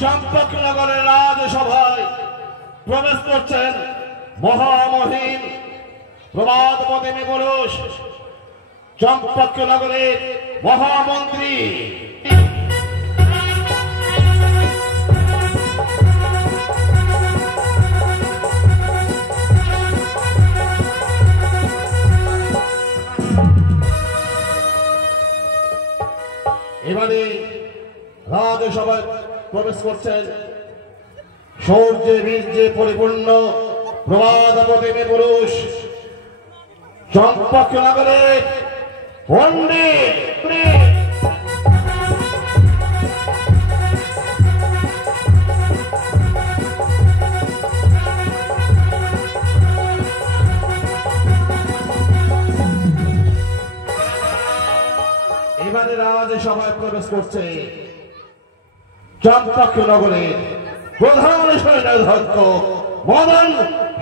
চম্পকনগরের রাজসভায় প্রবেশ করছেন মহামহিম প্রবাদপতিনী পুরুষ চম্পকনগরের মহামন্ত্রী এবারে রাজসভায় প্রবেশ করছেন শৌর্যে বীর্যে পরিপূর্ণ প্রবাদপতিনী পুরুষ চম্পকনগরের পণ্ডিত এবারে রাজসভায় প্রবেশ করছে চম্পকনগরের প্রধান সৈন্যাধ্যক্ষ মদন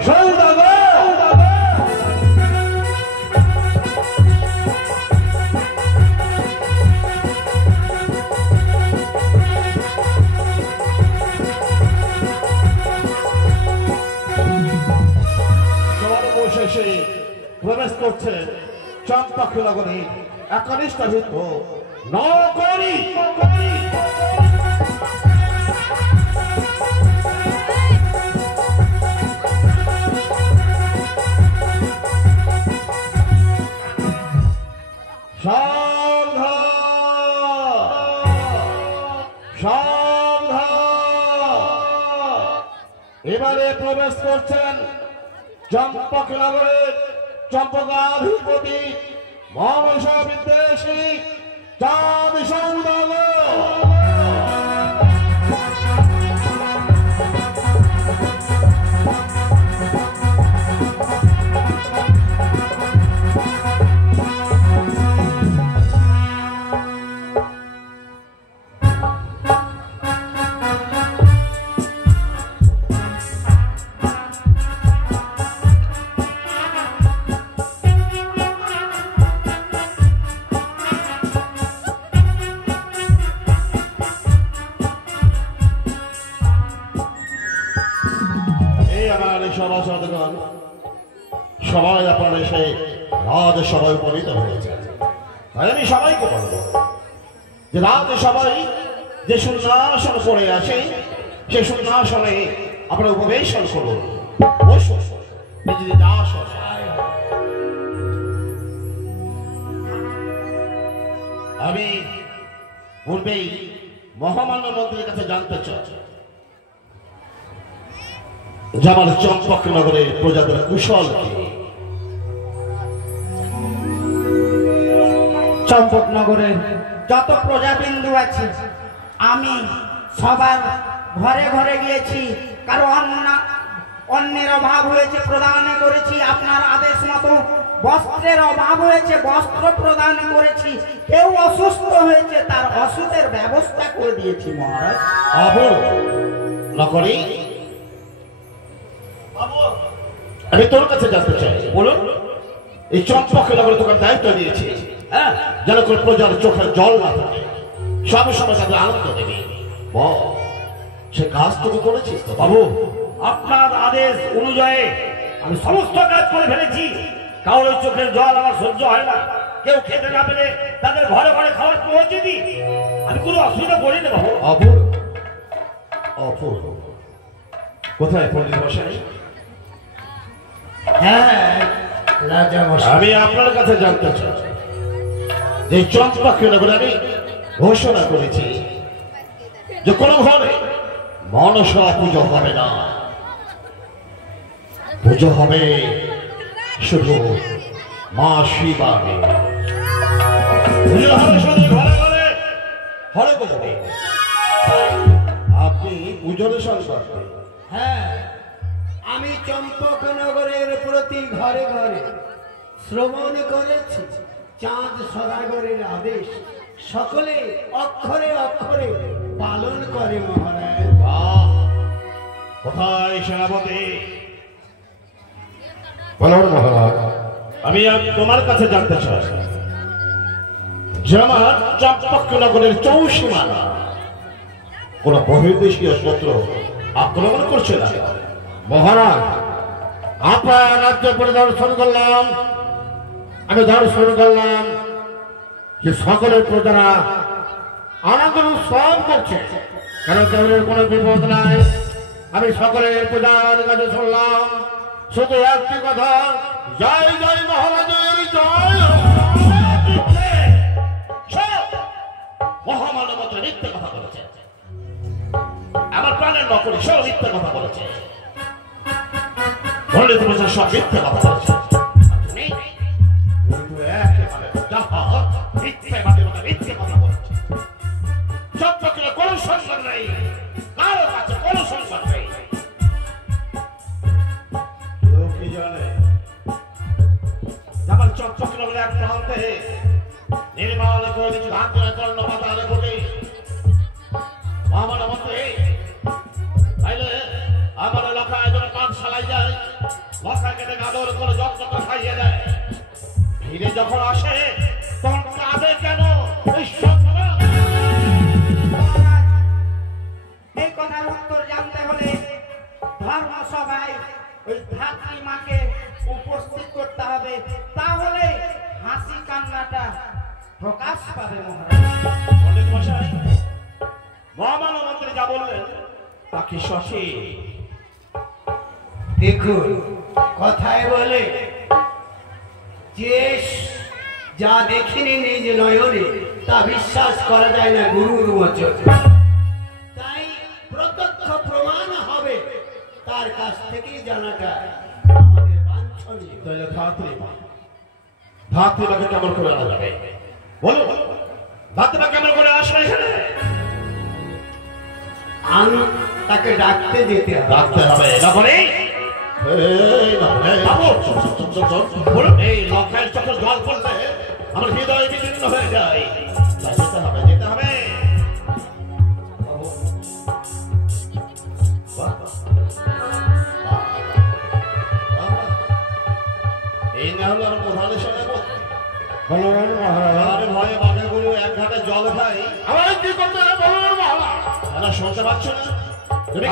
সৌদাগর। সর্বশেষে প্রবেশ করছে চম্পকনগরের একনিষ্ঠ ভিত্ত নকরি এবারে প্রবেশ করছেন চম্পকনগরের চম্পকাধিপতি মহামনসা বিদ্বেষী চাঁদ সৌদাগর। সবাই আপনার এসে রাজসভায় উপনীত হয়েছে, তাই আমি সবাইকে বলব যে রাজসভায় যে সিংহাসন পড়ে আছে সে সিংহাসনে আপনারা উপবেশন করুন। আমি পূর্বেই মহামান্য মন্ত্রীর কাছে জানতে চাই যে আমার চম্পকনগরের প্রজাদের কুশল কি? চম্পকনগরের যত প্রজাবিন্দু আছে আমি সবার ঘরে ঘরে গিয়েছি, কারো অন্যের অভাব হয়েছে প্রদান করেছি, আপনার আদেশ মতো বস্ত্রের অভাব হয়েছে বস্ত্র প্রদান করেছি, কেউ অসুস্থ হয়েছে তার ওষুধের ব্যবস্থা করে দিয়েছি মহারাজ। নকরি, আমি তোর কাছে জানতে চাই, বলুন এই চম্পকনগরে তোকে দায়িত্ব দিয়েছি, হ্যাঁ, যেন করে প্রজার চোখের জল না থাকে, সব সময় তাদের আনন্দ দেবে, সে কাজ তোকে করেছিস তো? বাবু, আপনার আদেশ অনুযায়ী আমি সমস্ত কাজ করে ফেলেছি। কারোর চোখের জল আমার সহ্য হয় না, কেউ খেতে না পেলে তাদের ঘরে ঘরে খাবার পৌঁছে দিই, আমি কোনো অসুবিধা করি না বাবু। অপূর্ব অপূর্ব। কোথায় পণ্ডিত মশাই? হ্যাঁ রাজা মশাই, আমি আপনার কাছে জানতে চাই যে চম্পকনগরে আমি ঘোষণা করেছি যে কোন ঘরে মনসা পুজো হবে না, পুজো হবে শুধু মা শিবাকে। পুজো হবে শুধু ঘরে ঘরে, ঘরে পুজো। আপনি পুজোর সংক্রান্ত? হ্যাঁ, আমি চম্পকনগরের প্রতি ঘরে ঘরে শ্রবণ করেছি চাঁদ সদাগরের আদেশ সকলে অক্ষরে অক্ষরে পালন করে মহারাজ। কোথায় সেনাপতি? বলুন মহারাজ। আমি তোমার কাছে জানতে চাই যে আমার চম্পকনগরের চৌসীমানা কোন বহির্দেশীয় শত্রু আক্রমণ করছে না। মহারাজ, আপনার রাজ্য পরিদর্শন করলাম, আমি দর্শন করলাম যে সকলের প্রজারা আনন্দ উৎসব করছে, কারণ তাদের কোনো বিপদ নাই। আমি সকলের প্রজার কাছে শুনলাম শুধু একটি কথা, জয় জয় মহারাজের জয়। মহামানবত মিথ্যে কথা বলেছে, আমার প্রাণের নকরি সব মিথ্যে কথা বলেছে, পণ্ডিত প্রচার সব মিথ্যে কথা বলেছে। মিথ্যে কথা বলেছে, চম্পকের কোনো সংসার নেই, কারো কাছে কোনো সংসার নেই। কি জানে যেমন চম্পকের এক প্রান্তে নির্মাণ করে দিচ্ছি ধান কর্ণ পাতালে ঘটে আমার মতে তাইলে আমার এলাকায় যখন পাঠশালায় যায়, লক্ষা কেটে গাদর করে যত্ন খাইয়ে দেয়, ফিরে যখন আসে তখন কাঁদে কেন? এই কথার উত্তর জানতে হলে ধর্মসভায় ওই ধাত্রী মাকে উপস্থিত করতে হবে, তাহলে হাসি কান্নাটা প্রকাশ পাবে। পণ্ডিত মশাই, মহামানব মন্ত্রী যা বললেন তাকে সঠিক। দেখুন, কথায় বলে যে যা দেখিনি নিজ নয়নে তা বিশ্বাস করা যায় না গুরুর বচনে। তাই প্রত্যক্ষ প্রমাণ হবে, তার কাছ থেকেই জানাটা আমাদের বাঞ্ছনীয়। তাহলে ধাত্রীমাকে কেমন করে আনা যাবে? বলো, ধাত্রীমা কেমন করে আসবে এখানে? আমি তাকে ডাকতে যেতে হবে। ডাকতে হবে না করে এই লক্ষায় চোখে জল পড়লে আমার হৃদয় বিদীর্ণ হয়ে যায়। যেতে হবে, যেতে হবে। এই না হলো আমার প্রধান হিসেবে বলুন মহারাজ। ভয়ে বাঘে গরু এক ঘাটে জল খাই, আমার কি করতে হবে বলুন মহারাজ। না শুনতে পাচ্ছ না? তুমি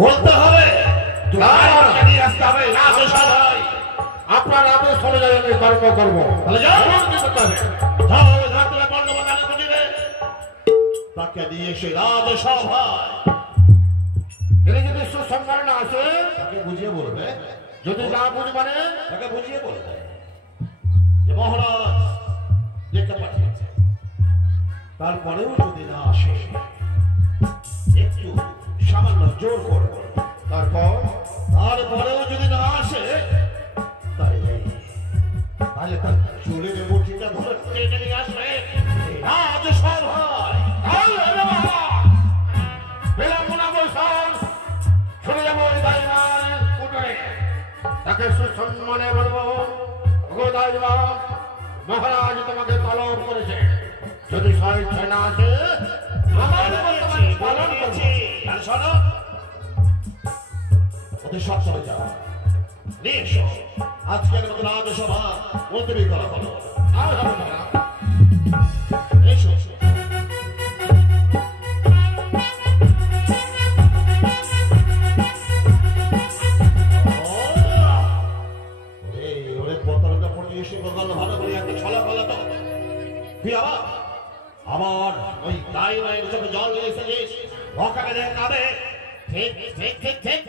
বলতে হবে, নিয়ে আসতে হবে। আপনার আদেশ অনুযায়ী আমি কর্ম করবো। তাহলে যাও, তাকে নিয়ে এসে রাজসভায় তিনি যদি সুসংবাদ না আসে, তাকে বুঝিয়ে বলবে, যদি না বুঝবানে তাকে বুঝিয়ে বলবে যে মহারাজ ডেকে পাঠিয়েছে, তারপরেও যদি না আসে একটু সামান্য জোর করবে, তারপরেও যদি না আসে তাহলে তার চুলের মুঠিটা ধরে টেনে নিয়ে আসবে রাজসভায়। তাকে সুসম্মানে বলবো, মহারাজ তোমাকে তলব করেছে, যদি স্বেচ্ছা না আসে আমার পালন করছে। ওদের সব চলে যাও, আজকের মতো রাজসভা মুলতবি করা হলো। এসো ভালো করে একটা ছলা ফলা তো তুই আবার ওই গাই মায়ের চোখে জল নিয়ে এসেছিস, ভকাকে দেখে কাঁদে। ঠিক ঠিক ঠিক ঠিক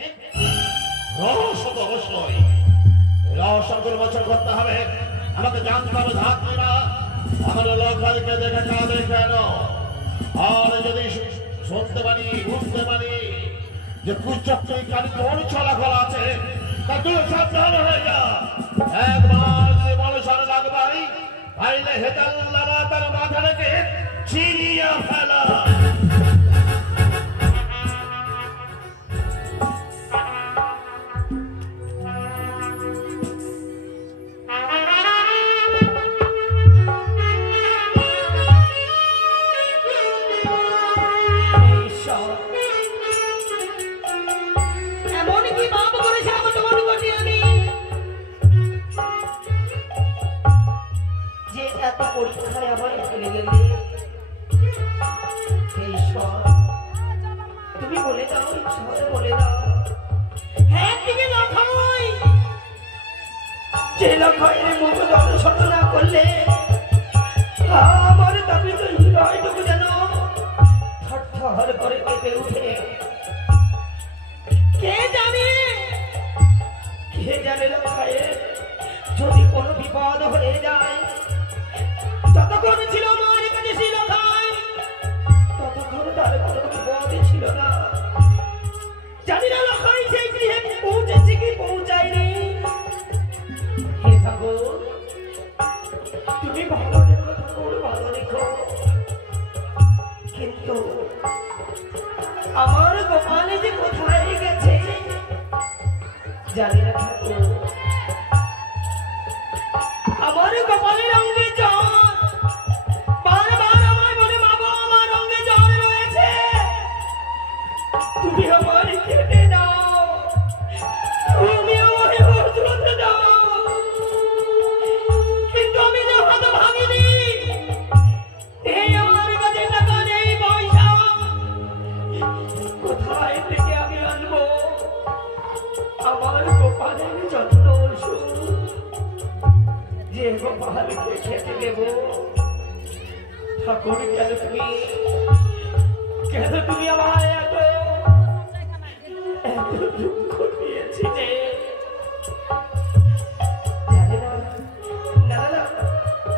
রহস্য তো অবশ্যই রহস্যগুলো বছর করতে হবে। আমাকে জানতে হবে ধাত্রীরা আমার লোককে দেখে কাঁদে কেন, আর যদি শুনতে পারি বুঝতে পারি যে কুচক্রী কালী কোন চলাফল আছে, তা তুই সাবধান হয়ে যা। একবার যদি মনসার লাগবাই তাইলে হেতাল্লারা তার মাথা রেখে ছিঁড়িয়া ফেলা। এত পরীক্ষায় আবার ফেলে গেলে। হে ঈশ্বর, তুমি বলে দাও, ঈশ্বর বলে দাও। হ্যাঁ দিকে লখাই, যে লখাইয়ের মুখ দর্শন না করলে আমার দাবি তো হৃদয়টুকু যেন থরথর করে কেঁপে উঠে। কে জানে, কে জানে লখাইয়ের যদি কোনো বিপদ হয়ে যায়। যতক্ষণ ছিল আমার কাছে ছিল ভাই, ততক্ষণ তার কোনো বিপদ ছিল না। জানি না লখাই সেই গৃহে পৌঁছেছে কি পৌঁছায়নি। হে ঠাকুর, তুমি ভালো রেখো ঠাকুর, ভালো রেখো। কিন্তু আমার গোপালে যে কোথায় গেছে জানি না ঠাকুর। আমার গোপালের অঙ্গে জ্বর, বারবার আমায় বলে মাগো আমার অঙ্গে জ্বর রয়েছে, তুমি আমার কেটে দাও, তুমি আমায় ওষুধ দাও। কিন্তু আমি যে হাত ভাঙিনি, এই আমার কাছে টাকা নেই, পয়সা কোথায় থেকে আমি আনবো আমার গোপালের যত্ন ওষুধ যে গোপালকে খেতে দেব। ঠাকুর কেন তুমি আমায় এত দুঃখ দিয়েছি যে জানি না। না না,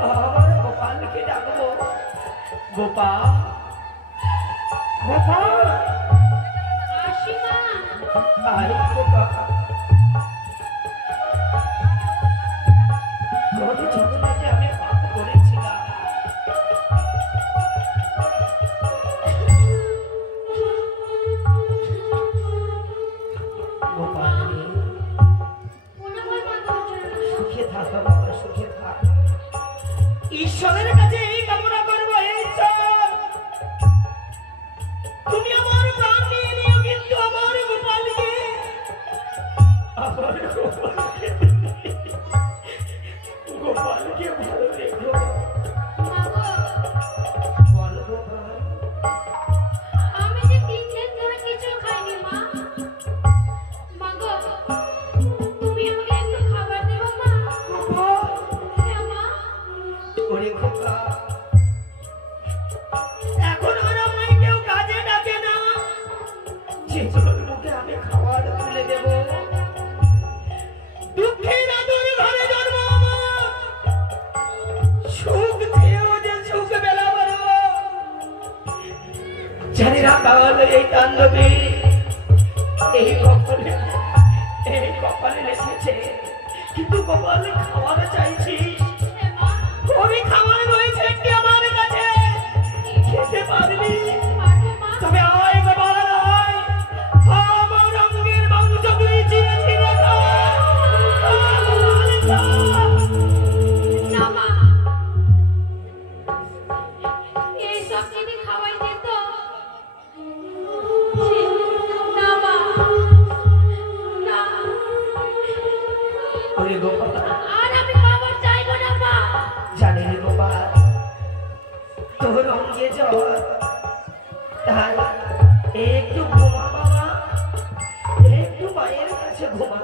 আমার গোপালকে ডাকবো। গোপাল, গোপাল, আরে গোপাল, আমি পাপ করেছিলাম। গোপাল সুখে থাক বাবা, সুখে থাক। ঈশ্বরের কাছে এই কামনা করবো, ঈশ্বর তুমি আমার প্রাণ নিয়ে নিও, কিন্তু আমার গোপালকে, আমার গোপালকে, গোপালকে ভালো রেখো। বল গোপাল। আমি যে 3 দিন ধরে কিছু খাইনি মা। মাগো, তুমি আমাকে একটু খাবার দেবো মা? গোপাল, হ্যাঁ মা। ওরে খোকা, এখন আর আমায় কেউ কাজে ডাকে না, যে তোর মুখে আমি খাবার তুলে দেব। দুঃখে না তোর ঘরে জন্ম আমার, সুখ থেকেও যে সুখ বেলা বড়। জানি না তাহলে এই তাণ্ডবী এই কপালে লেগেছে, কিন্তু কপালে খাওয়ার চাইছি। হ্যাঁ মা। ওই খাবার রয়েছে একটি আমার কাছে, খেতে পারবি? পারবো মা। তবে আয় গোপাল আয়, আমার অঙ্গের মাংস তুই চিরে চিরে খা। না মা, এই সব যদি খাওয়াই যেত। না মা, না। ওরে গোপাল, আর আমি খাবার চাইবো না মা। জানি রে গোপাল, তোর অঙ্গে জ্বর, তাই একটু ঘুমা বাবা, একটু মায়ের কাছে ঘুমা।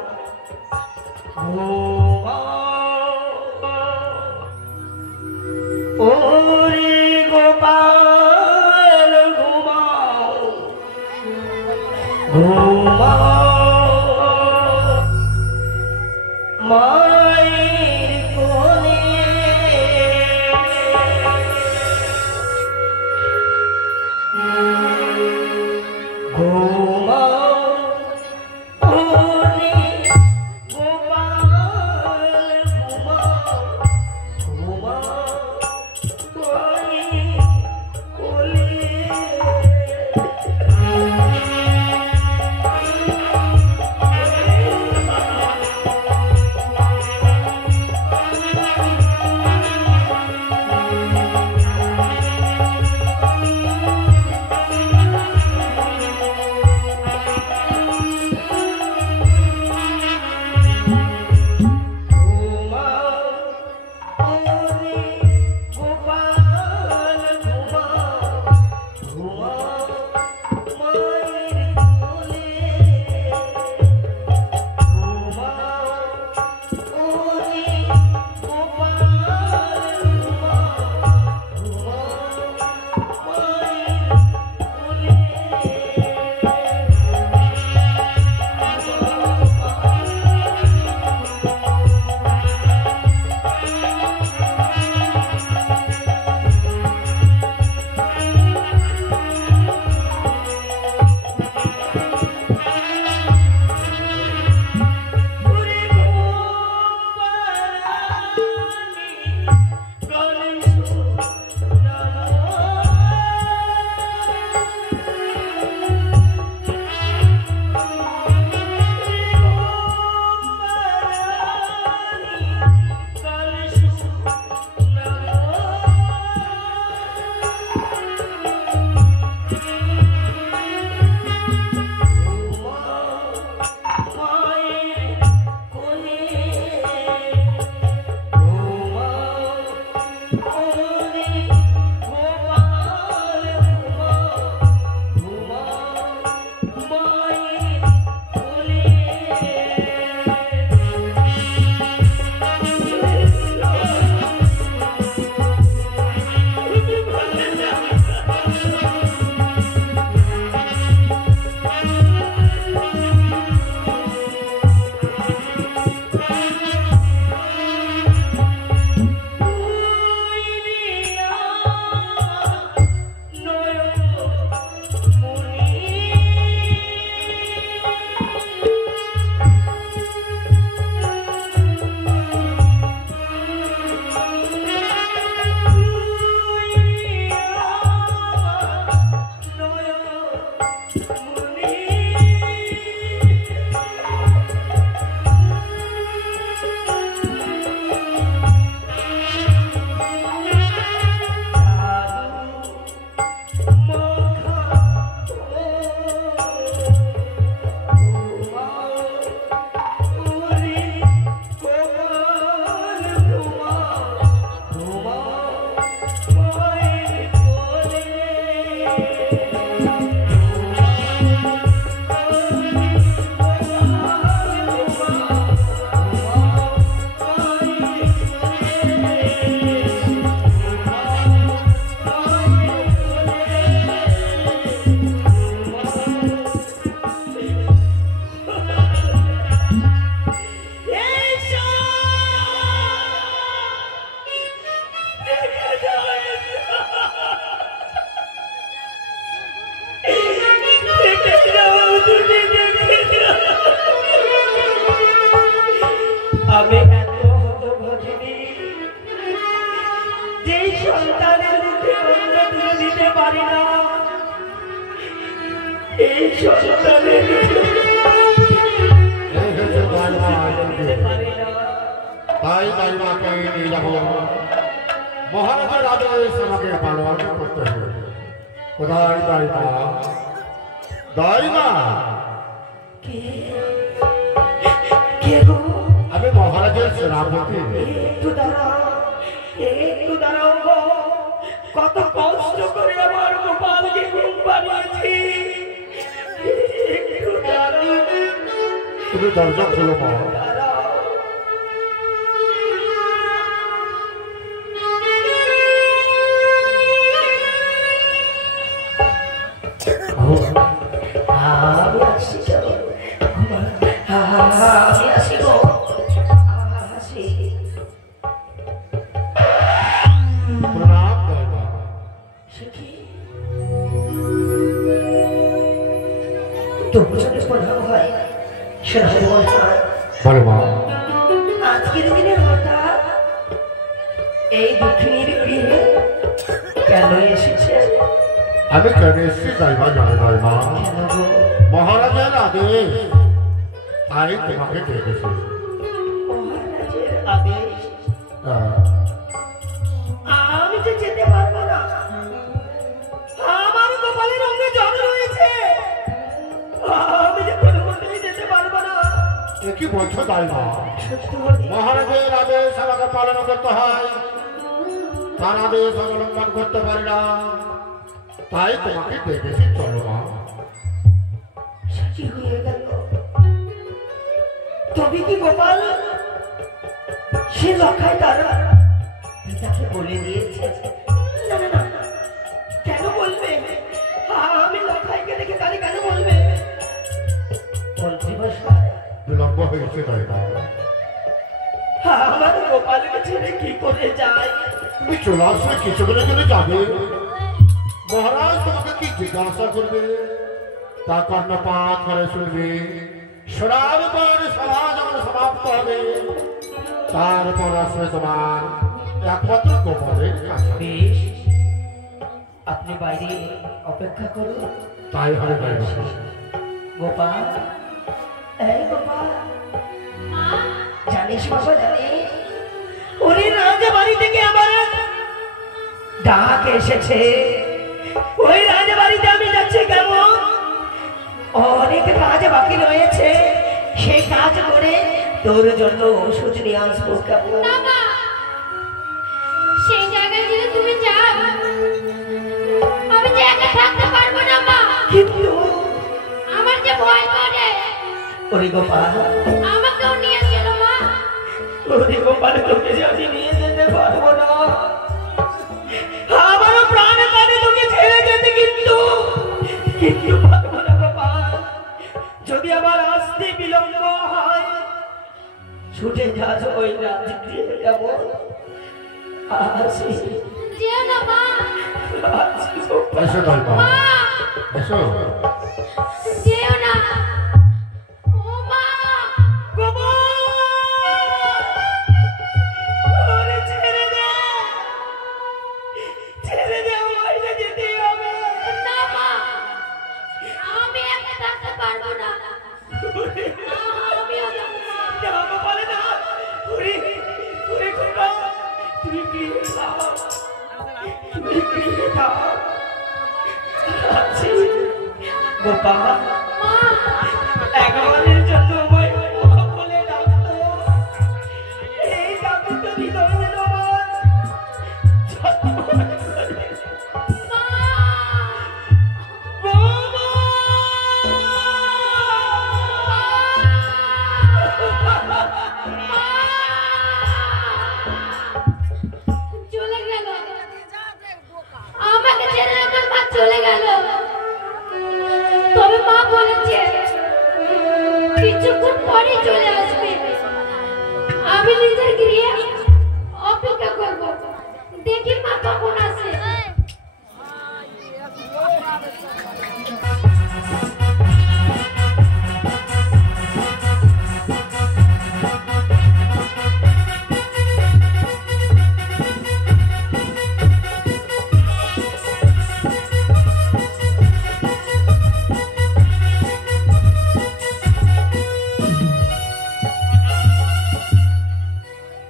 ওরে গোপাল ঘুমাও, ঘুমাও মায়ের কোলে। ঘুমাও ওরে গোপাল, ঘুমাও, ঘুমাও মায়ের কোলে। আমি এত হতভাগিনী যেই সন্তানের মুখে অন্ন তুলে দিতে পারি না, এই সন্তানের তাই দাইমাকে নিয়ে যাব। মহারাজের আদেশ আমাকে পালন করতে হবে। কোথায় দাইমা? দাইমা, আমি মহারাজের সেনাপতি। একটু দাঁড়াও গো, কত কষ্ট করে আমার গোপালকে ঘুম পাড়িয়েছি। একটু দাঁড়াও, তুমি দরজা খোলো মা। প্রণাম দাইমা। বলো মা। আজকের দিনে হঠাৎ এই দক্ষিণীর গৃহে কেন এসেছে? আমি কেন এসেছি দাইমা জানো দাইমা? মহারাজের আদেশ, তাই তোমাকে ডেকেছি। মহারাজের আদেশ? হ্যাঁ। আমি যে যেতে পারবো না, আমার কপালের অঙ্গে জ্বর রয়েছে, আমি যে কোনো মতেই যেতে পারবো না। এ কি বলছো দাইমা? সত্যি বলি, মহারাজের আদেশ আমাকে পালন করতে হয়, তার আদেশ অবলম্বন করতে পারি না, তাই তোমাকে ডেকেছি। চলো মা। কি হয়ে গেল? তবে কি গোপাল সে লখায় তারা পিতাকে বলে দিয়েছে? না না না, কেন বলবে? আমি লখাইকে দেখে তাহলে কেন বলবে? মন্ত্রীমশাই, বিলম্ব হয়েছে দাইমা। আমার গোপালকে ছেড়ে কি করে যায়? তুমি চলে আসলে কিছুক্ষণের জন্য যাবে, মহারাজ তোমাকে কি জিজ্ঞাসা করবে তা কর্ণপাত করে শুনবে। শোনার পর সভা যখন সমাপ্ত হবে, তারপর আসবে তোমার একমাত্র গোপালের কাছে। বেশ, আপনি বাইরে অপেক্ষা করুন। তাই হবে দাইমা। গোপাল, এই গোপাল, জানিস বাবা জানিস, ওরে রাজবাড়ি থেকে আমার ডাক এসেছে। ওই রাজবাড়িতে আমি যাচ্ছি কেমন? অনেক কাজ বাকি রয়েছে, সেই কাজ করে তোর জন্য ওষুধ নিয়ে আসবো কেমন? সেই জায়গায় ওরে গোপাল, আমাকেও নিয়ে চলো মা। ওরে গোপাল, তোকে যে আমি নিয়ে যেতে পারবো না। আমারও প্রাণে প্রাণে তোকে ছেড়ে যেতে, কিন্তু পারবো না গোপাল। যদি আমার আসতে বিলম্ব হয়, ছুটে যাস ওই রাজগৃহে যাব। আসি, যেও না মা। আসি গোপাল। এসো দলমা, মা, এসো। যেও না। ও মা, ওরে ছেড়ে দে, ছেড়ে দে, আমার যেতেই হবে। না মা, আমি একা থাকতে পারবো না। আমিও যাবো মা। না গোপাল না, ওরে ওরে গোপাল, তুই গৃহে থাক, তুই গৃহে থাক। আছি গোপাল, মা, একবারের জন্য আমায় মা বলে ডাকতো। এই ডাকটা দিল আমার ছটফট করে। মা, বাবা! চলে গেল। আমাকে ছেড়ে আমার মা চলে গেল। তবে মা বলেছে কিছুক্ষণ পরে চলে আসবে। আমি নিজের গৃহে অপেক্ষা করব, দেখি মা কখন আসে।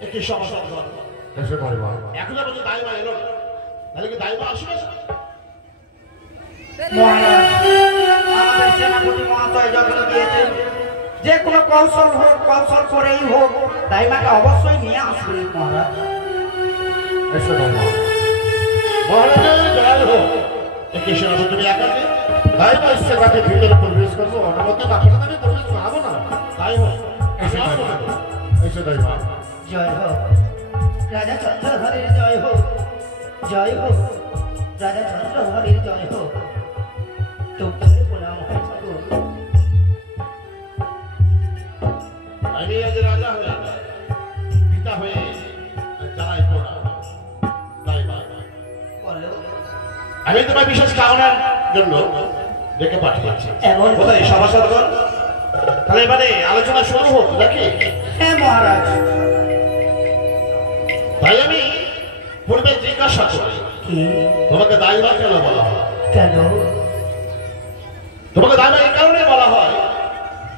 একটি সমস্যা হলো। এসো দলমা। এখনো পর্যন্ত দাইমা এলো না, তাহলে কি দাইমা আসবে? মহারাজ, আমাদের সেনাপতি মহাশয় যখন দিয়েছেন, যে কোনো কৌশল হোক, কৌশল করেই হোক, দাইমাকে অবশ্যই নিয়ে আসবেন মহারাজ। এসো দলমা। মহারাজের জয় হোক। একটি সেনাপতি তুমি একাকে দাইমা ইচ্ছে কাকে ভিতরে প্রবেশ করবো, অনুমতি না পেলে আমি প্রবেশ করাবো না। তাই হোক। এসো দলমা, এসো দলমা। জয় হোক রাজা চন্দ্রধরের, জয় হোক, জয় হোক রাজা চন্দ্রধরের, জয় হোক। তোকে প্রণাম হয় ঠাকুর। আমি আজ রাজা হয়ে পিতা হয়ে জানাই পড়া দাইমা। বলো, আমি তোমার বিশেষ কামনার জন্য ডেকে পাঠিয়েছি। এমন কোথায় সভাসদগণ? তাহলে এবারে আলোচনা শুরু হোক নাকি? হ্যাঁ মহারাজ। তাই আমি পূর্বে জিজ্ঞাসা করি, কি? তোমাকে দাইমা কেন বলা হয়? কেন? তোমাকে দাইমা এই কারণে বলা হয়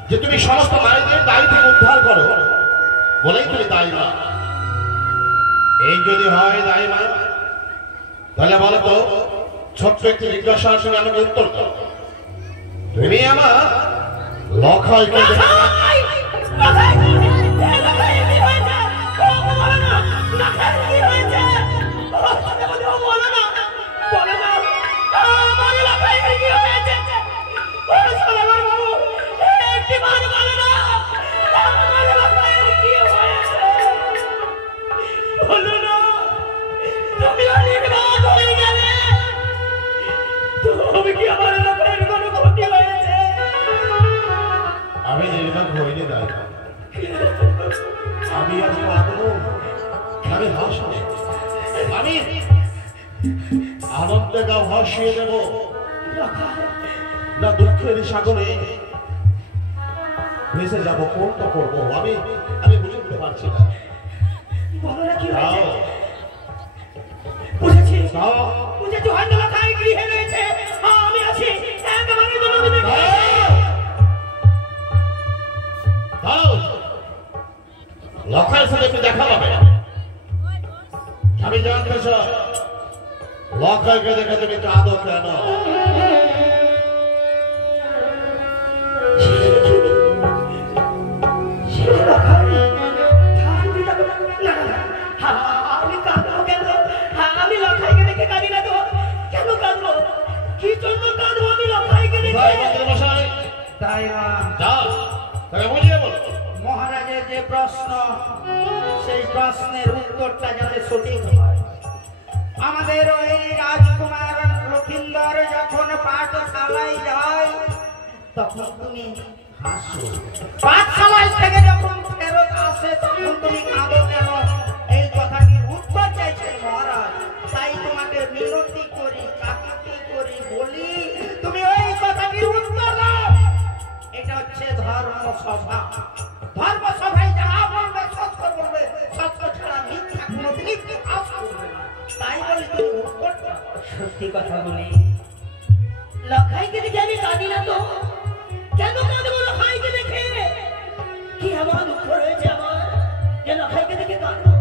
যে তুমি সমস্ত নারীদের দায়ী থেকে উদ্ধার করো বলেই তুমি দাইমা। এই যদি হয় দাইমা, তাহলে বলো তো, ছোট্ট একটি জিজ্ঞাসার সঙ্গে আমাকে উত্তর দাও। তুমি আমার লখাইকে আমি নির্বাক হইনি দাইমা। আমি আজ পাবো, আমি হাসবো, আমি আনন্দে গা ভাসিয়ে দেব, না দুঃখের সাগরে ভেসে যাব, কোনটা করবো আমি আমি বুঝতে পারছি না। বলো না কি হয়েছে? দাও, বুঝেছি, দাও, বুঝেছি, হয়তো লখাই গৃহে রয়েছে, আমি আছি একেবারে জনগণের গৃহে। দাও, লখাইয়ের সাথে একটু দেখা পাবে। আমি জানতে চাই লখাইকে দেখে তুমি কাঁদো কেন? আমি কাঁদবো কেন? আমি লখাইকে দেখে কাঁদি না তো, কেন কাঁদবো? কি জন্য কাঁদবো আমি লখাইকে দেখে? ভাই মন্ত্রী মশাই, দাইমা, যাও, তাকে প্রশ্নের উত্তরটা যাতে সঠিক হয়। আমাদের ওই রাজকুমার লক্ষিন্দর যখন পাঠশালায় যায় তখন তুমি হাসো, পাঠশালায় থেকে যখন ফেরত আসে তখন তুমি কাঁদো কেন? এই কথাটির উত্তর চাইছেন মহারাজ। তাই তোমাকে মিনতি করি, কাকুতি করি, বলি তুমি ওই কথাটির উত্তর দাও। এটা হচ্ছে ধর্মসভা। ধর্মসভায় যাহা বলবে সত্য বলবে, সত্য ছাড়া মিথ্যা কোনোদিনই প্রকাশ করবে না। তাই বলি তুমি উত্তরটা সত্যি কথা বলি। লখাইকে দেখে আমি কাঁদি না তো? কেন কাঁদবো লখাইকে দেখে? কি আমার দুঃখ রয়েছে আমার যে লখাইকে দেখে কাঁদবো?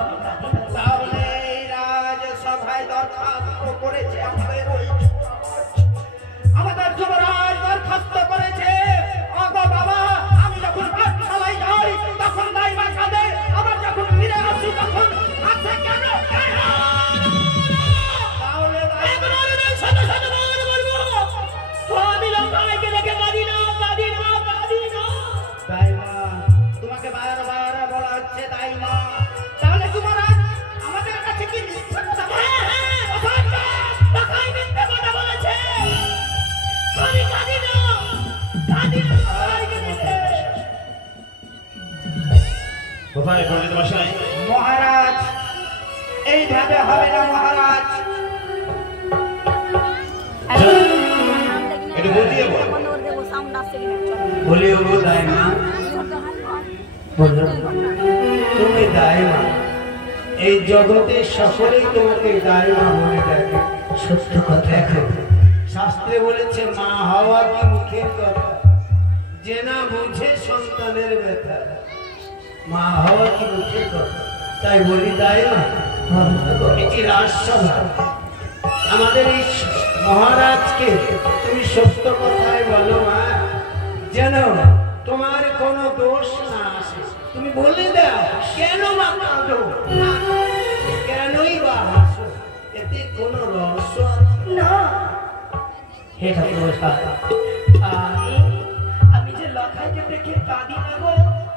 আমি কাঁদি না। তাহলে এই রাজসভায় দরখাস্ত করেছে আমাদের যুবরাজ দরখাস্ত করেছে, ওগো বাবা আমি যখন পাঠশালায় যাই তখন দাইমা কাঁদে, আবার যখন ফিরে আসি তখন হাসে কেন? তাহলে সাথে সাথে বলবো আমি লখাইকে দেখে কাঁদি না, কাঁদি না, কাঁদি না। দাইমা, তোমাকে বারবার বলা হচ্ছে দাইমা। তাহলে যুবরাজ আমাদের কাছে কি মিথ্যা কথা বলে? লখাই মিথ্যে কথা বলেছে। আমি কাঁদি না, কাঁদি না লখাইকে দেখে। কোথায় পণ্ডিত মশাই? মহারাজ এইভাবে হবে না মহারাজ। একটু বুঝিয়ে বল। বলিও গো দাইমা, তুমি দাইমা, এই জগতে সকলেই তোমাকে দাইমা বলে ডাকে। সত্য কথা এখন শাস্ত্রে বলেছে মা হওয়া কি মুখের কথা, যে না বুঝে সন্তানের ব্যথা। মা হওয়া কি মুখের কথা, তাই বলি দাইমা এটি রাজসভা, আমাদের এই মহারাজকে তুমি সত্য কথাই বলো মা, যেন তোমার কোনো দোষ না আসে। তুমি বলে দাও কেন বা কাঁদো, কেনই বা হাসো, এতে কোনো রহস্য আছে না। হে ঠাকুর, আমি যে লখাইকে দেখে কাঁদি না গো,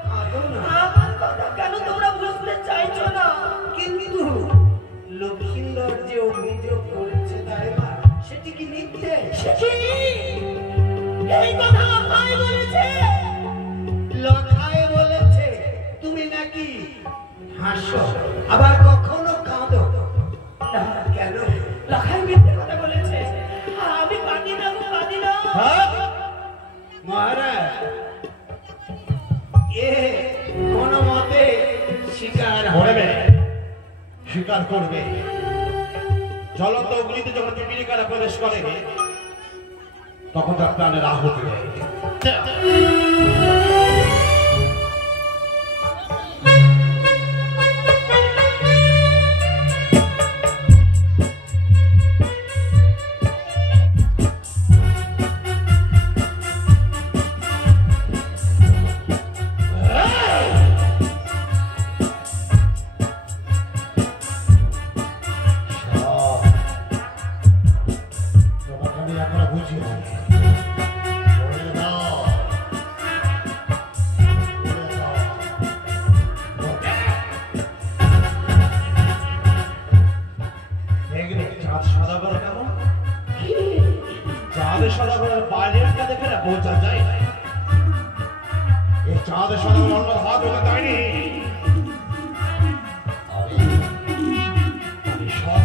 কাঁদো না। আমার কথা কেন তোমরা বুঝতে চাইছো না? কিন্তু লক্ষিন্দর যে অভিযোগ করেছে দাইমা, সেটি কি মিথ্যে? এই কথা লখাই বলেছে। লখাই বলেছে তুমি নাকি হাসো আবার কখনো কাঁদো না, কেন? লখাই মিথ্যে কথা বলেছে। আমি কাঁদি না গো, কাঁদি না। মহারাজ এ কোনো মতে স্বীকার করবে, স্বীকার করবে। জ্বলন্ত অগ্নিতে যখন পিপিলিকারা প্রবেশ করে তখন তার প্রাণের আহুতি হয়। তোমাকে আমি এখনো বুঝি না। বলে দাও, বলে দাও। দেখলে চাঁদ সদাগর কেমন? চাঁদ সদাগরের বাইরেটা দেখে না বোঝা যায় না। এই চাঁদ সদাগর অন্য হাত হতে দেয়নি। আমি সব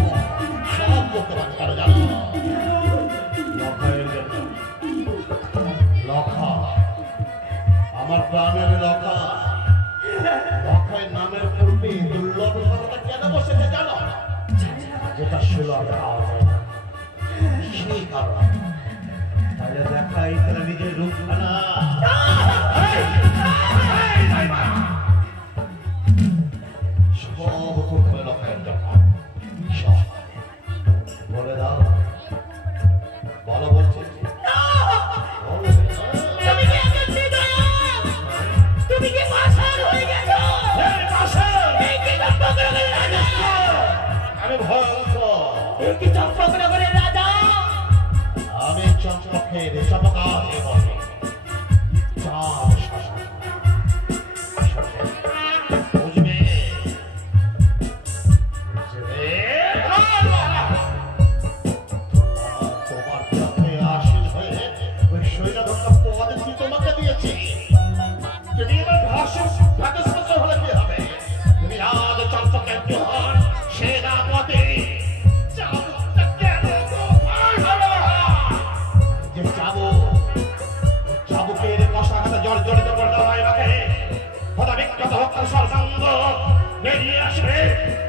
করতে পারি, কারো জানো লখাইয়ের জন্য। লখা আমার প্রাণের লখা, লখাই নামের পূর্বে দুর্লভ কথাটা কেন বসেছে জানো? যেটা সুলভ পাওয়া যায় না, সেই কারণ। তাহলে দেখাই তারা নিজের রূপখানা। সব করতে লখাইয়ের জন্য সব। বলে দাও, বলো বলছে। তুমি কি এখন নির্দয়? তুমি কি পাষাণ হয়ে গেছো? এই কি চম্পকনগরের রাজা? আমি ভয়ঙ্কর, এই কি চম্পকনগরের রাজা? আমি চম্পকের চমকাতে বলে চাঁদ শাসন। বুঝবে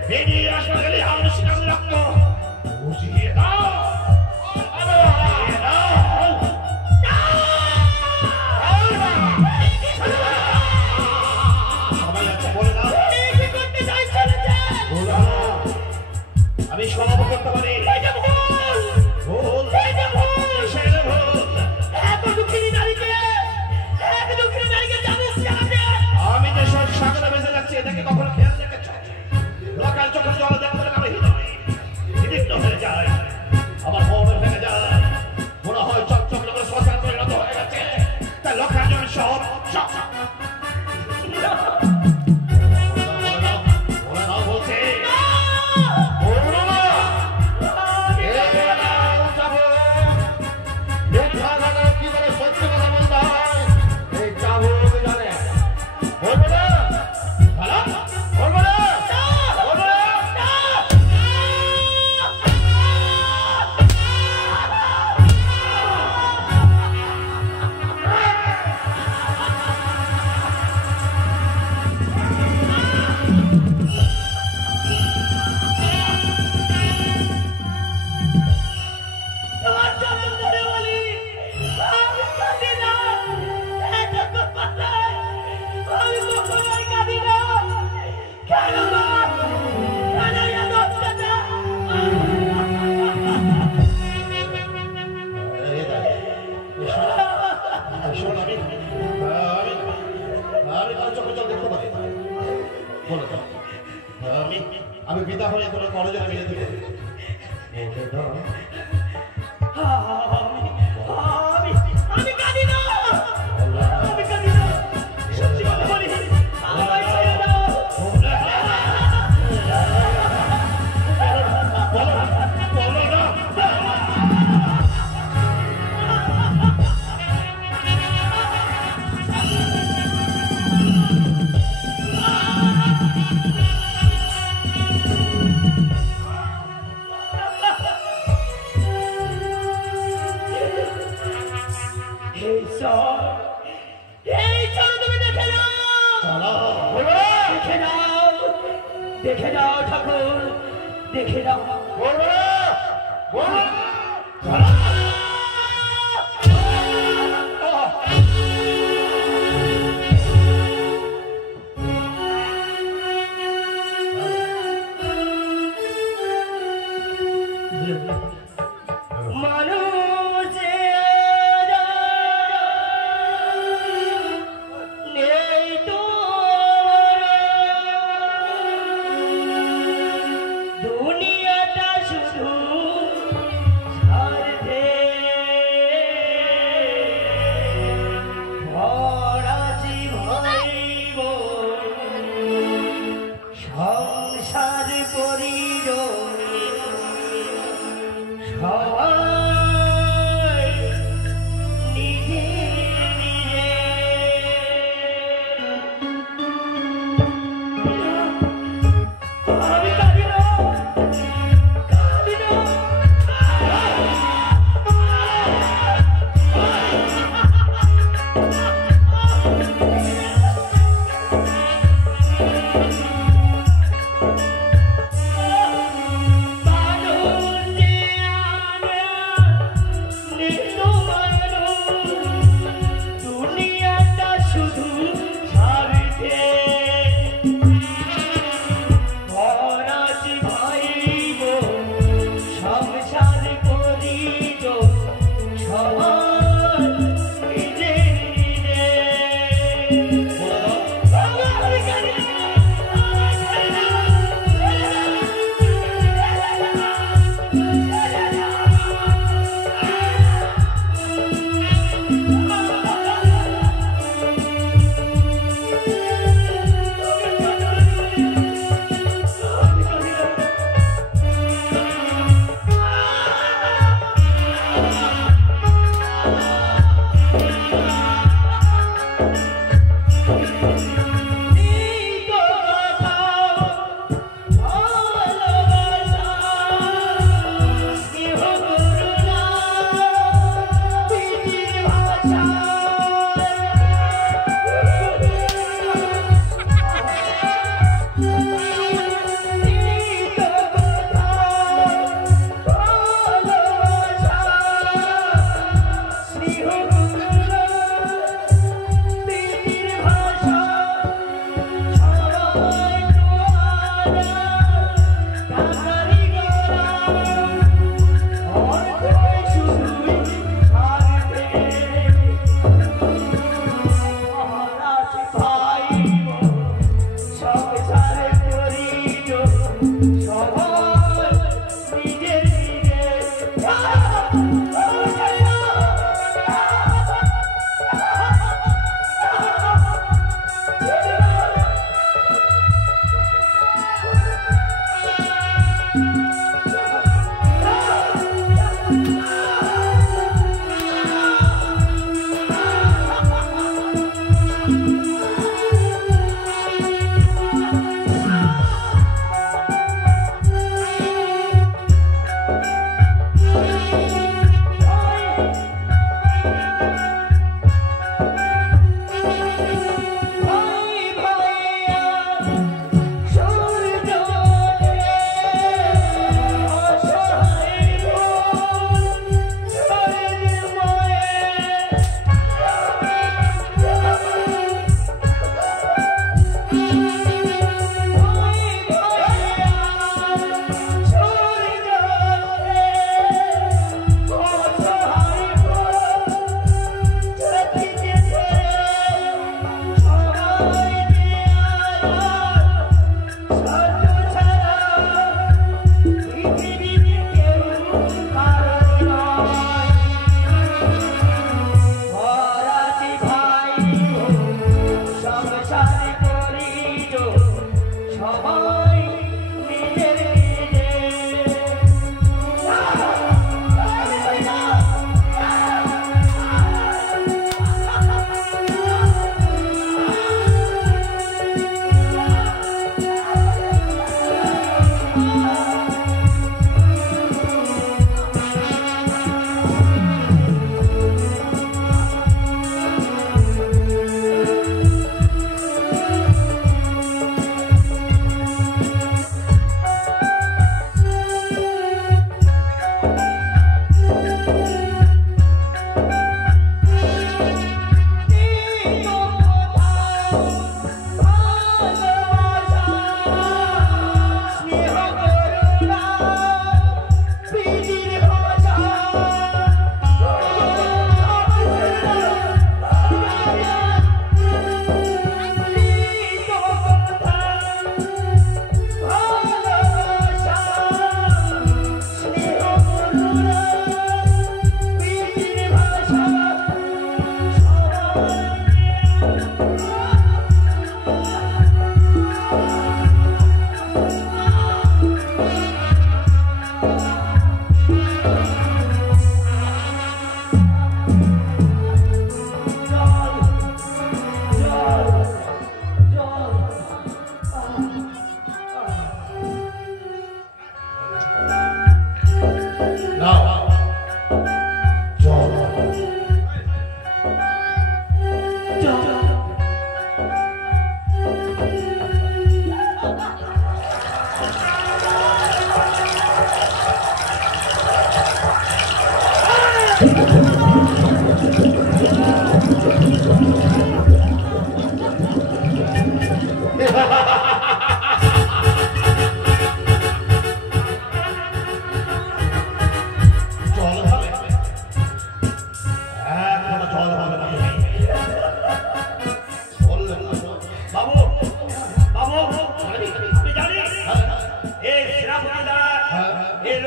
বেরিয়ে আসতে গেলে আমি সিনাম রাখবো বুঝিয়ে দাও আমি সমাপ্ত করতে পারি আমি যে সব সাগরে বেঁচে যাচ্ছি এটাকে কখনো খেয়াল রেখেছ লোকাল চোখের জল দেখতে আমি হৃদয় হয়ে যায় আমার মন ভেঙে যায় মনে হয় চকচক করে শ্মশান পরিণত হয়ে গেছে তাই লোকাল জমি সব বলছে কি করে সত্যি কথা বলতে হয় এই চাবুক জানে বলবো না বলবো না বলবো না আমি পিতা হয়ে তোমার কলেজে মিলে দেবো আমি কাঁদি না আমি কাঁদি না সত্যি কথা বলি আমায় ছেড়ে দাও বলো না দেখে যাও ঠাকুর দেখে যাও বলবো না বলবো আমি কাঁদি না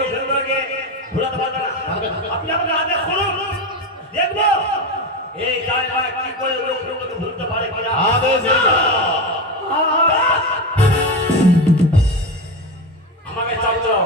লক্ষ্মীকে ঘুরাতে পারবে না। আপনি আমাকে আদেশ করুন, দেখবো এই গায়ে কি করে লক্ষ্মীকে ভুলতে পারে কিনা। আদেশ আমাকে চাপ দাও।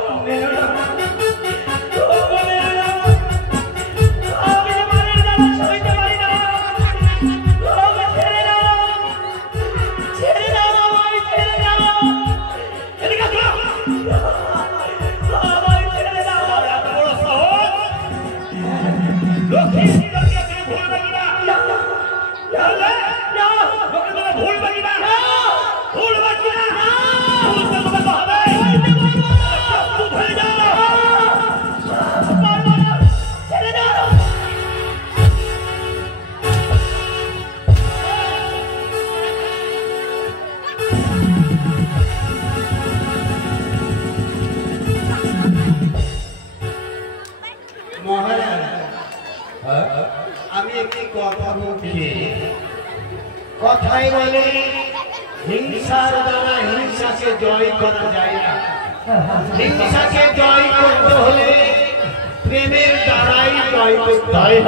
আমি একটি কথা বলছি, কথাই বলে হিংসার দ্বারা হিংসাকে জয় করা যায় না, হিংসাকে জয় করতে হলে প্রেমের দ্বারাই জয় করতে হয়।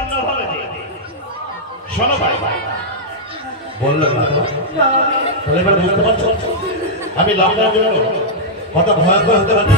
অন্যভাবে শোনো ভাই, বললাম না তাহলে এবার বুঝতে পারছো আমি লকডাউন জন্য কত ভয়ঙ্কর হতে পারি।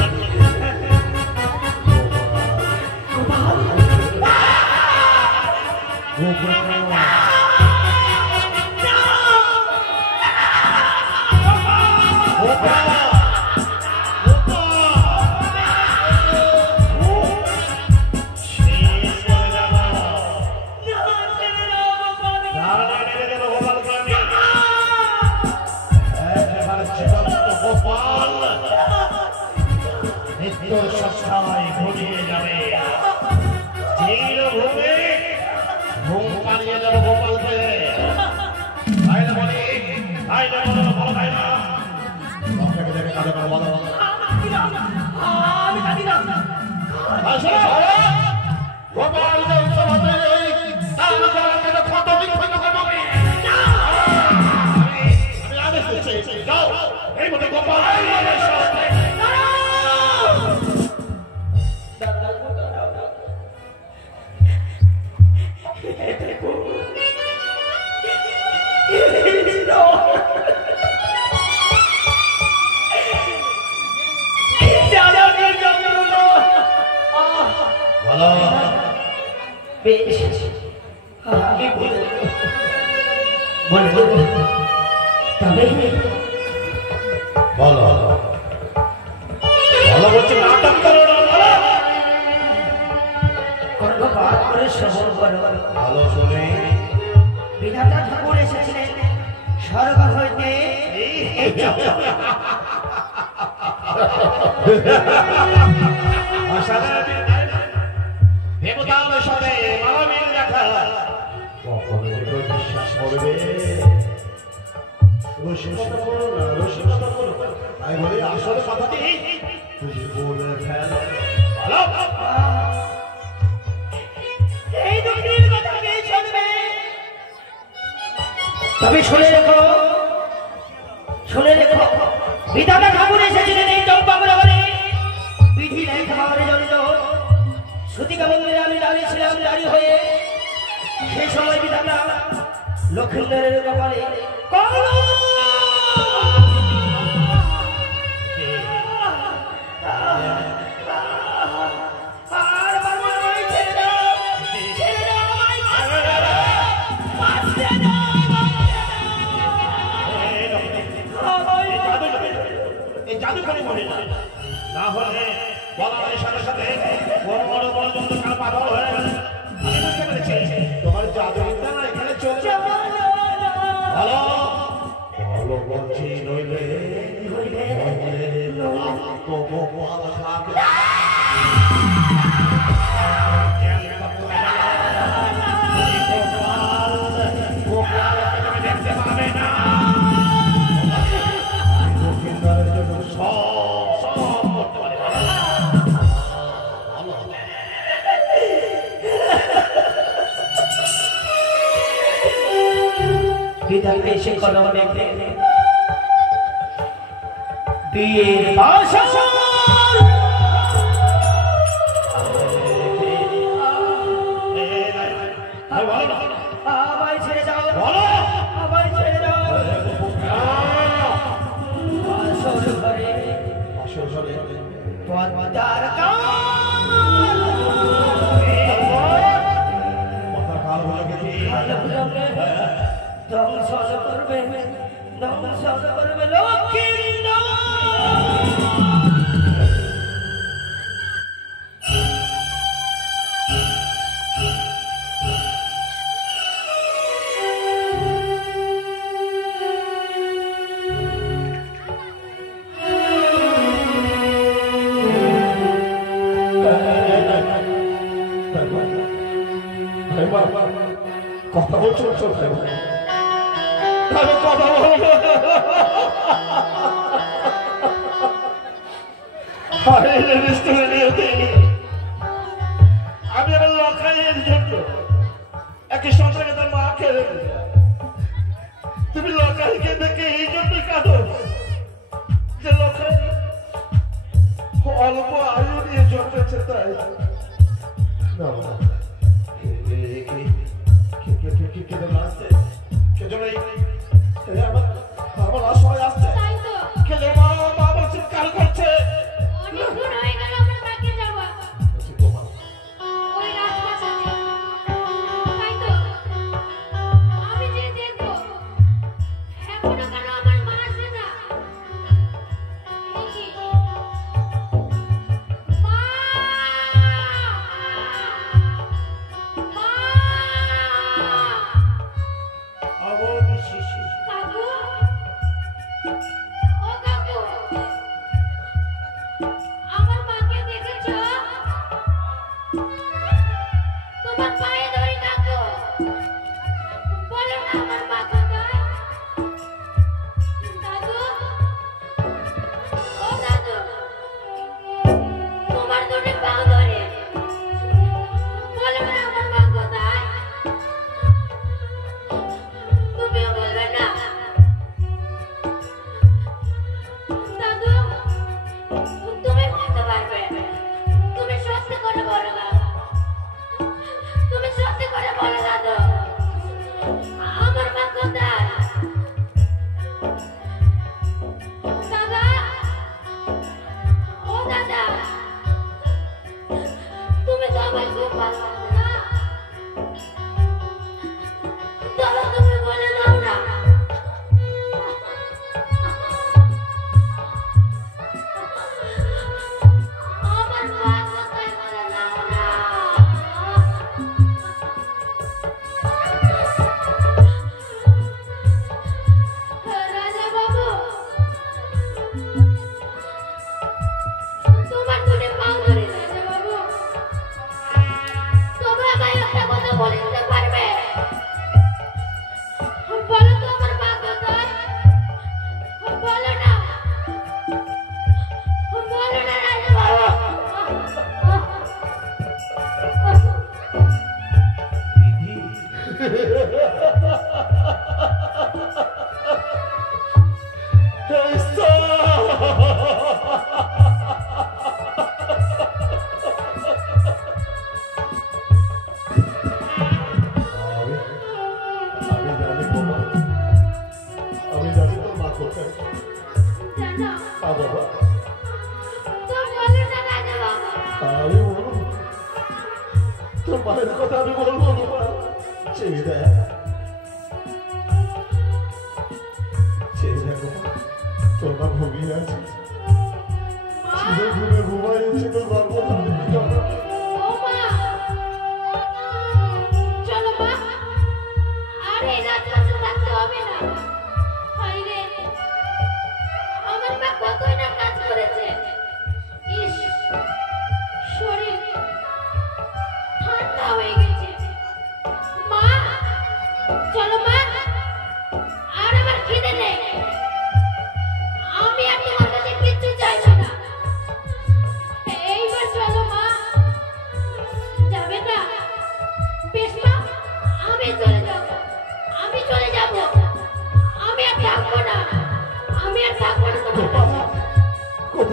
বিধাতা ঠাকুর এসেছিলেন স্বর্গ হইতে, দেবতার সাথে মানবীর দেখা বিশ্বাস করবে। রসিকতা করো না, রসিকতা করো না, আমি বলি আসল কথাটি তুই বলে ফেল। এই দুঃখের কথা কে শুনবে? তবে শুনে রেখো, শুনে রেখো, বিধাতা ঠাকুর এসেছিলেন এই চম্পাগ্রহণে বিধি লেখার জন্য। সুতিকা মন্দিরে আমি দাঁড়িয়েছিলাম, দাঁড়িয়ে হয়ে সেই সময় বিধাতা লক্ষ্মীন্দরের কপালে জাদুঘরে মনে না হলে বলার সাথে সাথে বড় বড় বড় যন্ত্র পাগল হয়ে গেছে। আমি বুঝতে পেরেছি তোমার জাদুবিদ্যা না এখানে চলছে। ভালো ভালো বলছি, নইলে দেখতে পাবে না। তীর পাশাল আমায় ছেড়ে যাও, আমায় ছেড়ে যাও। আসর ঘরে পদ্মার কাল ধ্বংস করবে, ধ্বংস করবে লক্ষ্মীর কথা বলছো কথা বলবো আমি আমার লখাইয়ের জন্য একই সন্তানকে তার মা খেয়ে তুমি লখাইকে দেখে এই জন্যই কাঁদো যে লখাই অল্প আয়ু নিয়ে জন্মেছে তাই আমার অসময় আসছে তাই তো খেলে মা আমার চিৎকার করছে অনেক দূর হয়ে গেল আমার মাকে যাওয়া ওই রাজপ্রাসাদে। তাই তো আমি যে দেখবো এখনো কেন আমার মা আসে না। এই কি? মা! মা! কাকু! ও কাকু! আমার মাকে দেখেছো? তোমার পায়ে ধরি কাকু। বলো না আমার মা কোথায়? দাদু! ও দাদু! তোমার দুটি পা ধরে। বলো না আমার মা কোথায়? তুমিও বলবে না। দাদু, তুমি বলতে পারবে। তুমি সত্যি করে বলো না। তুমি সত্যি করে বলো দাদু। আমার মা কোথায়? দাদা! ও দাদা! তুমি তো আমায় খুব ভালোবাসো না? দাদা, তুমি বলে দাও না। আমার মা কোথায় বলে দাও না। রাজা বাবু, তোমার দুটি পা ধরে রাজা বাবু। তবে আমায় একটা কথা বলে দিতে পারবে? বলো তো আমার মা কোথায়? বলো না। বলো না রাজা বাবু। আমি জানি তোর মা কোথায় জানো? বাবা তো বলো না রাজা বাবু। আমি বলবো তোর মায়ের কথা আমি বলবো গোপাল চেয়ে দেখ গোপাল তোর মা ঘুমিয়ে আছে চিরে ঘুমে ঘুমাইছে তোর গল্প ও মা! চলো মা, আর এই রাজপ্রাসাদে থাকতে হবে না। হায় রে, আমার মা কতই না কাজ করেছে। ইস, শরীর ঠান্ডা হয়ে গেছে। মা, চলো মা, আর আমার খিদে নেই। আমি আর তোমার কাছে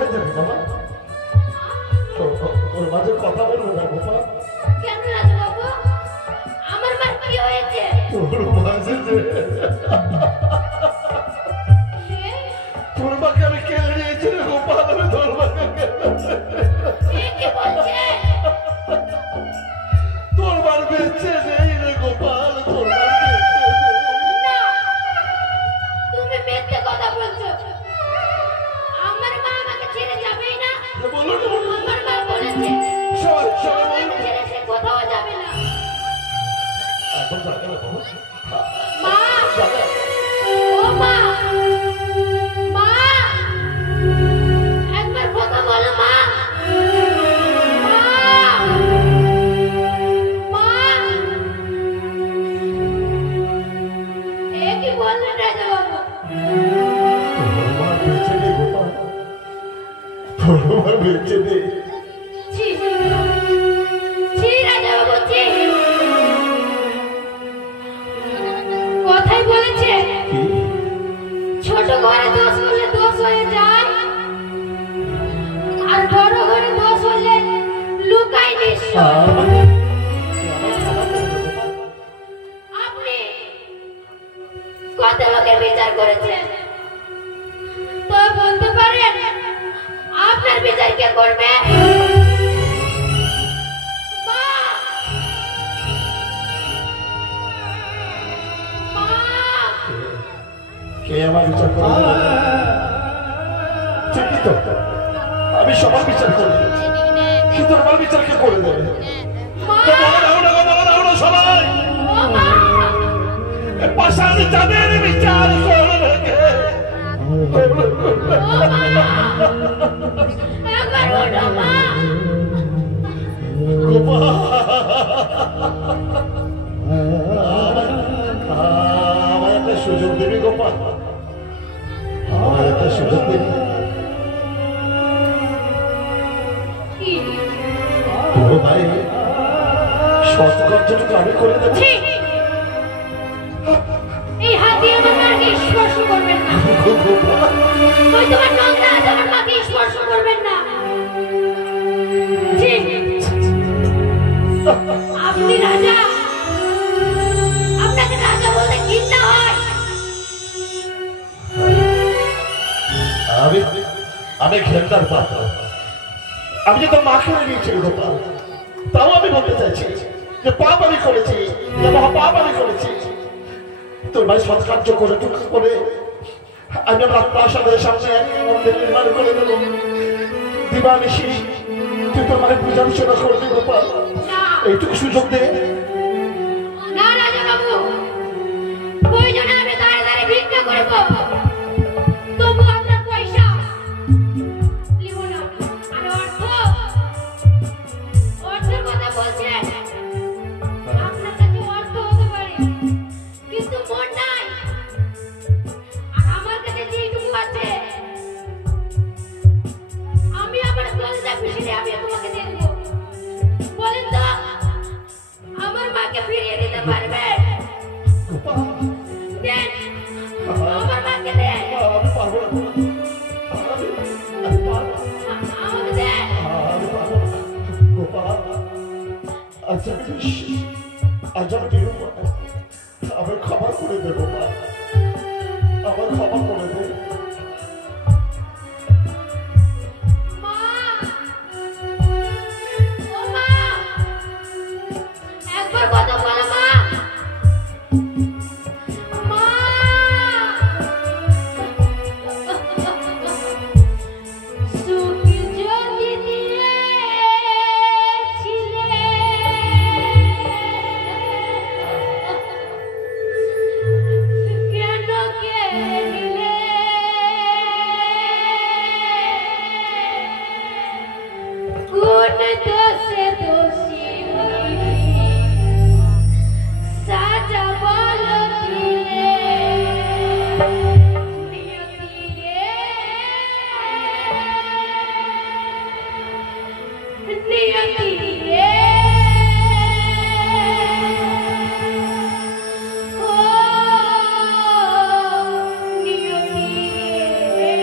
কোথায় যাবি বাবা? তোর মাঝে কথা বলবো না গোপাল। কেন রাজবাবু? আমার মার কি হয়েছে? তোর মাঝে তোর মাকে আমি কেড়ে নিয়েছি রে গোপাল। আমি তোর মাকে কি বলছে? তোর মার বেঁচে নেই রে গোপাল। তোর মার বেঁচে নেই। না, তুমি মিথ্যে কথা বলছো। আমার মা আমাকে ছেড়ে যাবেই না। বলো না আমার মা বলেছে সবাই সবাই আমাকে ছেড়ে সে কোথাও যাবে না। এখন যাবে না বাবা। মা, ও মা, মা, একবার কথা বলো মা। মা, মা, এ কি বললেন রাজাবাবু? তোর মার বেঁচে নেই গোপাল। তোর মার বেঁচে নেই। ছি, ছি রাজাবাবু, ছি। কথাই বলেছে ছোট ঘরে দোষ হলে দোষ হয়ে যায়, আর বড় ঘরে দোষ হলে লুকায় নিশ্চয়। আপনি কত লোকের বিচার করেছেন, তো বলতে পারেন আপনার বিচার কে করবে? মা! মা! কে আমার বিচার করবে? ঠিকই তো, আমি সবার বিচার করি, কিন্তু আমার বিচার কে করে দেবে? মা! তো বলো দাও না গো, বলো দাও না সবাই। ও মা! পাশানি তাদের বিচার করবে কে? ও মা! একবার ওঠো মা! গোপাল, আমার একটা সুযোগ দেবে গোপাল, আমার একটা সুযোগ দেবে। কি? তোর ভাই সৎকার্যটুকু আমি করে দেবো। ছি! এই হাত দিয়ে আমার মাকে স্পর্শ করবেন না। ওই তোমার নোংরা হাত আমার মাকে স্পর্শ করবেন না। ছি! আপনি রাজা, আপনাকে রাজা বলতে ঘৃণা হয়। আমি ঘেন্দার পাত্র, আমি যে তোর মাকে নিয়েছি গোপাল, তাও আমি বলতে চাইছি যে পাপ আমি করেছি, যে মহাপাপ আমি করেছি। তোর ভাই সৎকার্য করে টুকু করে আমি আমার প্রাসাদের সামনে এক মন্দির নির্মাণ করে দেব। দিবানিশি তুই তোর মায়ের পূজা বিচনা করবি গোপাল, এইটুকু সুযোগ দে। না রাজা বাবু, প্রয়োজনে আমি দাঁড়ে দাঁড়িয়ে ভিক্ষা করবো, তবু আপনার পয়সা নিব না। আর অর্থের কথা বলছেন, আপনার কাছে অর্থ হতে পারে, কিন্তু মন নাই। আর আমার কাছে যেটুকু আছে, আমি আমার কলজা খুশিতে আমি তোমাকে দিয়ে দেবো। বলেন তো, আমার মাকে ফিরিয়ে দিতে পারবে? দেন, আমার মাকে দেন, আমি পারবো না, আমি পারবো না, আমাকে দেন। আমি পারবো না গোপাল। আজ আমি আমার ক্ষমা করে দে গোপাল, আমার ক্ষমা করে দে। মা! ও মা! একবার কথা বলো মা! মা! সুখ যদি দিয়েছিলে, কেন কেড়ে নিলে? কোন দোষে দোষী সাজা বলো দিলে? নিয়তি রে, নিয়তি রে, ও নিয়তি রে।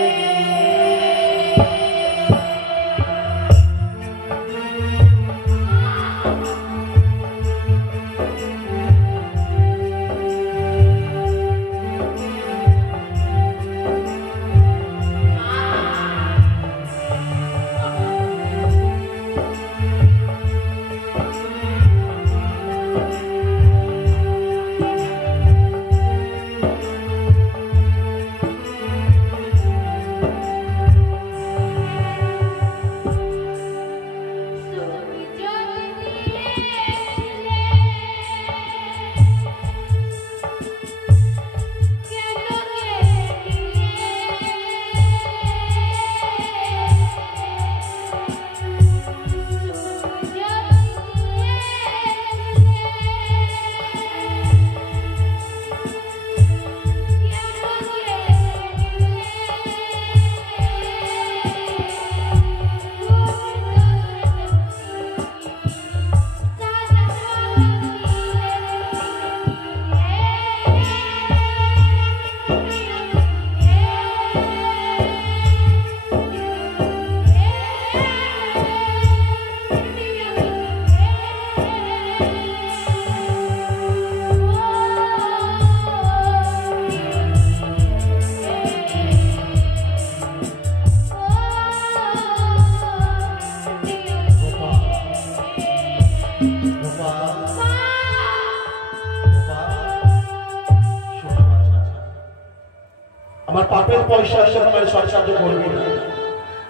পয়সা আসে আমার সাহায্য করবি না,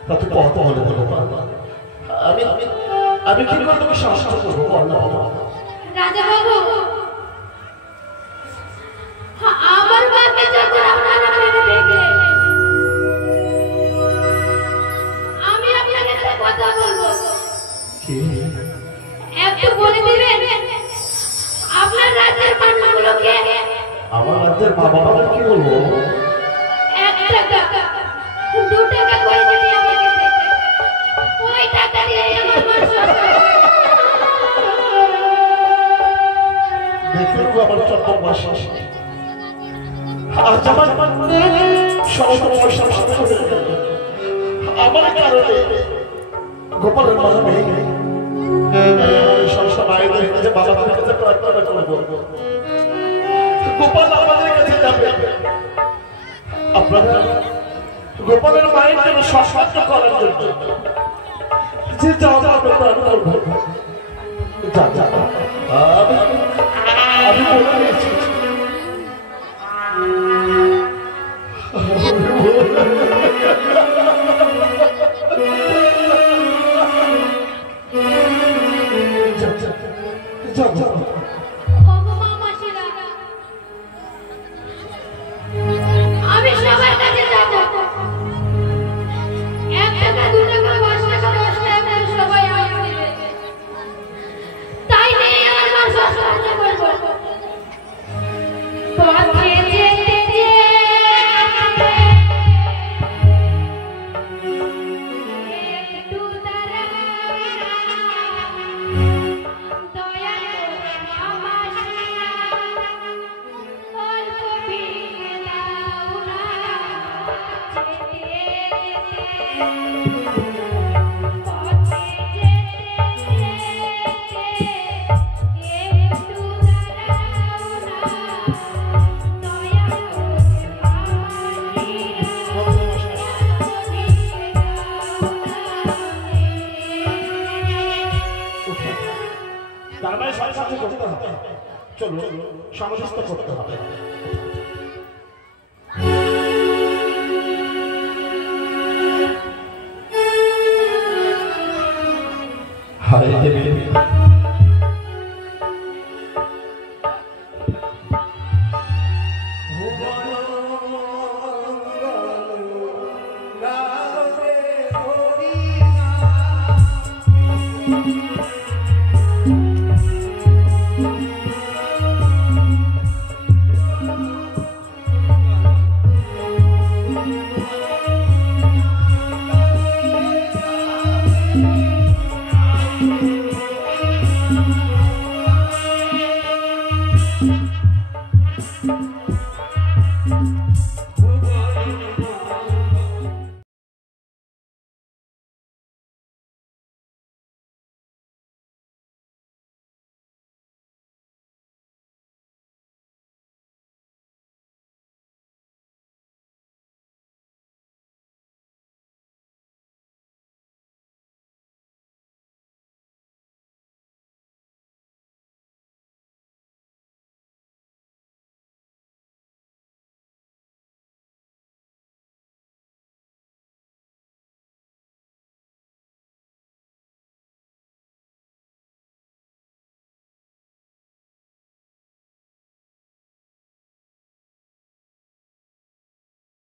তা তুই কত হলে বলো আমি আমি কি করে তোকে সাহায্য করবো বল না বাবা। রাজা বাবু, আমার বাপে যখন আপনারা মেরে দেখে আমি আপনাকে একটা কথা বলবো, একটু বলে দিবেন আপনার রাজ্যের মানুষগুলোকে। আমার রাজ্যের মা বাবা কি বলবো? 1 টাকা 2 টাকা করে যদি আমাকে দেন, ওই টাকা দিয়ে আমার মা দেখে আমার চপ্পল মাস আজ আমার সমস্ত পয়সা সাথে আমার কারণে গোপালের মা নেই। সমস্ত মায়েদের কাছে বাবাদের কাছে প্রার্থনা করবো গোপাল আমাদের কাছে যাবে, আপনারা গোপালের মায়ের জন্য সাহায্য করার জন্য যে যাও আমি বলে দিয়েছি আমি সবার কাছে যাব, 1 টাকা 2 টাকা 5 টাকা 10 টাকা করে সবাই আমাকে দেবে, তাই নিয়ে আমার মা সাহায্য করবো। পথে যেতে যেতে একটু দাঁড়া, দয়া করে মামাসিরা অল্প ভিড় দাও না, যেতে যেতে পথে যেতে যেতে একটু দাঁড়াও না, দয়া করে মামাসিরা অল্প ভিড় দাও না। তার মানে সাহায্য করতে হবে, চলো সমাজস্থ করতে হবে। হায় দেবী